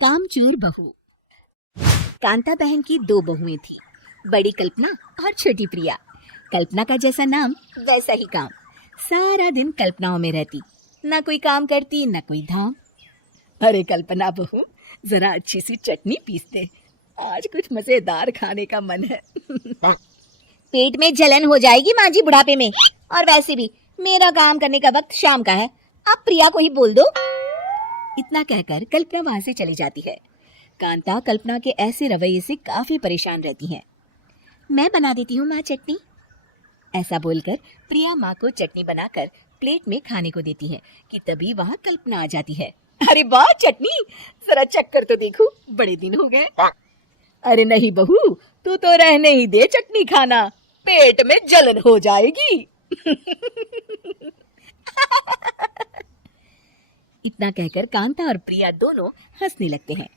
कामचोर बहू। कांता बहन की दो बहुएं थी, बड़ी कल्पना और छोटी प्रिया। कल्पना का जैसा नाम वैसा ही काम। सारा दिन कल्पनाओं में रहती, ना कोई काम करती ना कोई धाम। अरे कल्पना बहू, जरा अच्छी सी चटनी पीस दे, आज कुछ मजेदार खाने का मन है। पेट में जलन हो जाएगी माँ जी बुढ़ापे में, और वैसे भी मेरा काम करने का वक्त शाम का है, आप प्रिया को ही बोल दो। इतना कहकर कल्पना वहां से चली जाती है। कांता कल्पना के ऐसे रवैये से काफी परेशान रहती है। मैं बना देती हूँ माँ चटनी, ऐसा बोलकर प्रिया माँ को चटनी बनाकर प्लेट में खाने को देती है कि तभी वहाँ कल्पना आ जाती है। अरे वाह चटनी, जरा चख कर तो देखो, बड़े दिन हो गए। अरे नहीं बहू, तू तो रहने ही दे चटनी खाना, पेट में जलन हो जाएगी। इतना कहकर कांता और प्रिया दोनों हंसने लगते हैं।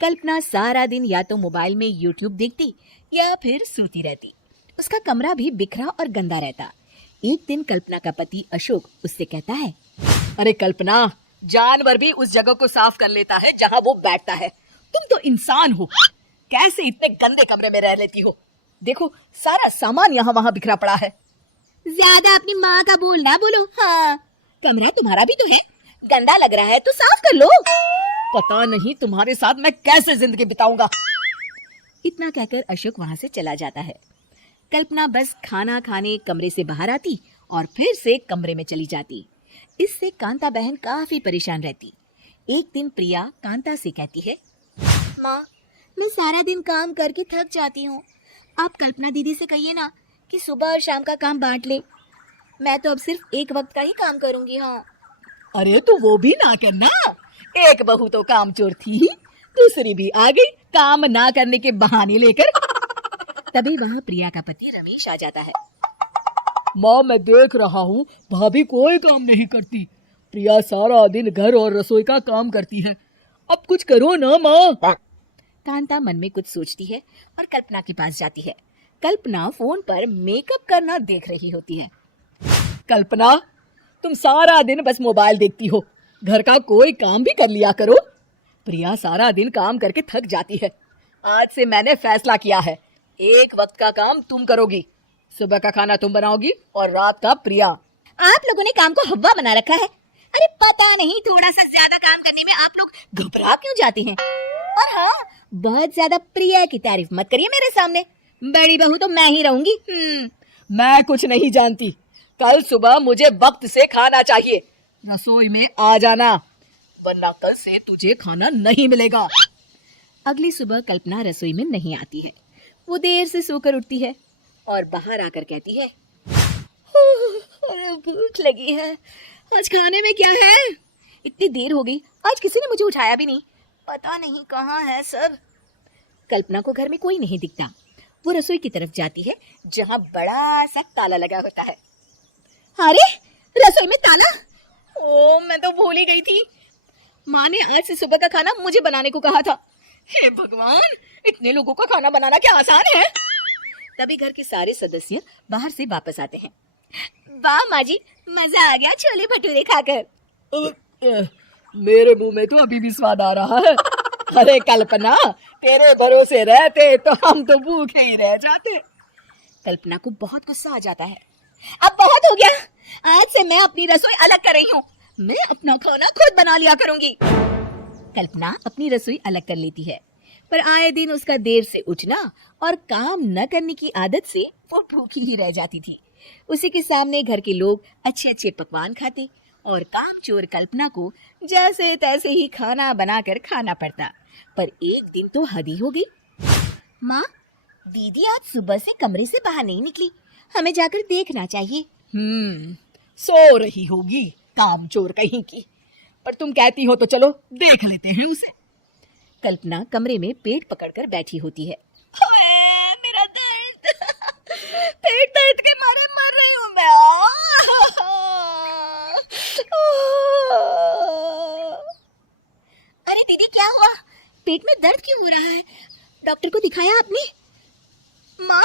कल्पना सारा दिन या तो मोबाइल में यूट्यूब देखती या फिर सोती रहती। उसका कमरा भी बिखरा और गंदा रहता। एक दिन कल्पना का पति अशोक उससे कहता है, अरे कल्पना, जानवर भी उस जगह को साफ कर लेता है जहाँ वो बैठता है, तुम तो इंसान हो, कैसे इतने गंदे कमरे में रह लेती हो? देखो सारा सामान यहाँ वहाँ बिखरा पड़ा है। ज्यादा अपनी माँ का बोलना बोलो। हाँ, कमरा तुम्हारा भी तो है, गंदा लग रहा है तो साफ कर लो। पता नहीं तुम्हारे साथ मैं कैसे जिंदगी बिताऊंगा। इतना कहकर अशोक वहां से चला जाता है। कल्पना बस खाना खाने कमरे से बाहर आती और फिर से कमरे में चली जाती। इससे कांता बहन काफी परेशान रहती। एक दिन प्रिया कांता से कहती है, माँ, मैं सारा दिन काम करके थक जाती हूँ, आप कल्पना दीदी से कहिए ना कि सुबह और शाम का काम बांट ले, मैं तो अब सिर्फ एक वक्त का ही काम करूंगी। हाँ। अरे तो वो भी ना करना, एक बहू तो कामचोर थी, दूसरी भी आ गई काम ना करने के बहाने लेकर। तभी वहाँ प्रिया का पति रमेश आ जाता है। माँ, मैं देख रहा हूँ भाभी कोई काम नहीं करती, प्रिया सारा दिन घर और रसोई का काम करती है, अब कुछ करो ना माँ। कांता मन में कुछ सोचती है और कल्पना के पास जाती है। कल्पना फोन पर मेकअप करना देख रही होती है। कल्पना, तुम सारा दिन बस मोबाइल देखती हो, घर का कोई काम भी कर लिया करो। प्रिया सारा दिन काम करके थक जाती है, आज से मैंने फैसला किया है, एक वक्त का काम तुम करोगी, सुबह का खाना तुम बनाओगी और रात का प्रिया। आप लोगों ने काम को हवा बना रखा है। अरे पता नहीं थोड़ा सा ज्यादा काम करने में आप लोग घबरा क्यों जाते हैं। और हाँ, बहुत ज्यादा प्रिया की तारीफ मत करिए मेरे सामने, बड़ी बहू तो मैं ही रहूंगी। मैं कुछ नहीं जानती, कल सुबह मुझे वक्त से खाना चाहिए, रसोई में आ जाना, वरना कल से तुझे खाना नहीं मिलेगा। अगली सुबह कल्पना रसोई में नहीं आती है। वो देर से सोकर उठती है और बाहर आकर कहती है, भूख लगी है, आज खाने में क्या है? इतनी देर हो गई, आज किसी ने मुझे उठाया भी नहीं, पता नहीं कहाँ है सब। कल्पना को घर में कोई नहीं दिखता। वो रसोई की तरफ जाती है जहाँ बड़ा सा ताला लगा होता है। अरे रसोई में ताला, ओ मैं तो भूल ही गई थी, माँ ने आज से सुबह का खाना मुझे बनाने को कहा था। हे भगवान, इतने लोगों का खाना बनाना क्या आसान है? तभी घर के सारे सदस्य बाहर से वापस आते हैं। वाह माँ जी, मजा आ गया छोले भटूरे खाकर। मेरे मुंह में तो अभी भी स्वाद आ रहा है। अरे कल्पना, तेरे भरोसे रहते तो हम तो भूखे ही रह जाते। कल्पना को बहुत गुस्सा आ जाता है। अब बहुत हो गया, आज से मैं अपनी रसोई अलग कर रही हूँ, मैं अपना खाना खुद बना लिया करूंगी। कल्पना अपनी रसोई अलग कर लेती है, पर आए दिन उसका देर से उठना और काम न करने की आदत से वो भूखी ही रह जाती थी। उसी के सामने घर के लोग अच्छे अच्छे पकवान खाते और कामचोर कल्पना को जैसे तैसे ही खाना बनाकर खाना पड़ता। पर एक दिन तो हद ही हो गई। माँ, दीदी आज सुबह से कमरे से बाहर नहीं निकली, हमें जाकर देखना चाहिए। सो रही होगी कामचोर कहीं की, पर तुम कहती हो तो चलो देख लेते हैं उसे। कल्पना कमरे में पेट पकड़कर बैठी होती है। मेरा दर्द, पेट दर्द के मारे मर रही हूँ मैं। अरे दीदी क्या हुआ, पेट में दर्द क्यों हो रहा है, डॉक्टर को दिखाया आपने? माँ,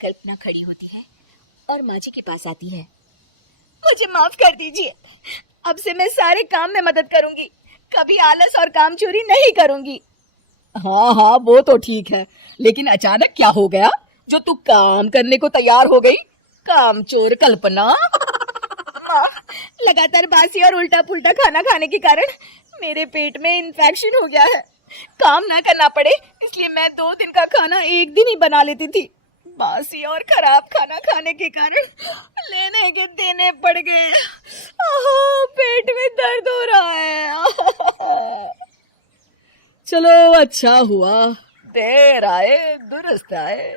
कल्पना खड़ी होती है और माँ जी के पास आती है। मुझे माफ कर दीजिए, अब से मैं सारे काम में मदद करूंगी, कभी आलस और काम चोरी नहीं करूंगी। हाँ हाँ वो तो ठीक है, लेकिन अचानक क्या हो गया जो तू काम करने को तैयार हो गई? काम चोर कल्पना। लगातार बासी और उल्टा पुल्टा खाना खाने के कारण मेरे पेट में इन्फेक्शन हो गया है। काम ना करना पड़े इसलिए मैं 2 दिन का खाना एक दिन ही बना लेती थी। बासी और खराब खाना खाने के कारण लेने के देने पड़ गए। पेट में दर्द हो रहा है। चलो अच्छा हुआ, देर आए दुरुस्त आए।